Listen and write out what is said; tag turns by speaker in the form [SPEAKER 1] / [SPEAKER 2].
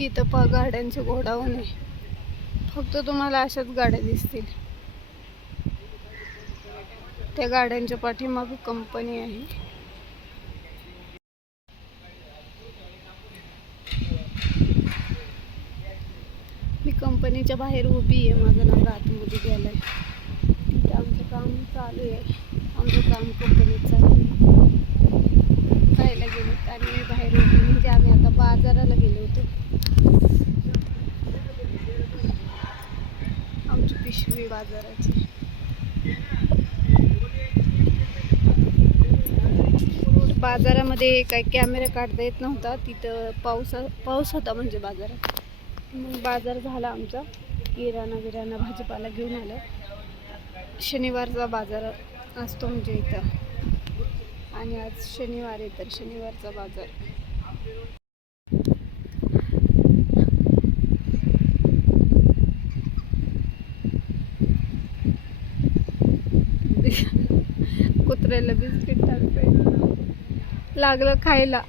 [SPEAKER 1] इथं प गाड्यांचं गोडाऊन आहे. फक्त तुम्हाला अशाच गाड्या दिसतील. त्या गाड्यांच्या पाठीमाग कंपनी आहे. मी कंपनीच्या बाहेर उभी आहे माझं नाव आतमध्ये गेलं आहे तिथे आमचं काम चालू आहे. आमचं काम कंपनीत चालू आहे. खायला गेलो आणि मी बाहेर उभी म्हणजे आम्ही आता बाजाराला गेलो होतो. आमची पिशवी बाजाराची. बाजारामध्ये काही कॅमेरा काढता येत नव्हता. तिथं पाऊस पाऊस होता म्हणजे बाजारात. मग बाजार झाला आमचा. किराणा बिराणा भाजीपाला घेऊन आलं. शनिवारचा बाजार असतो म्हणजे इथं. आणि आज शनिवार आहे तर शनिवारचा बाजार. कुत्र्याला बिस्किट टाकतोय लागलं खायला.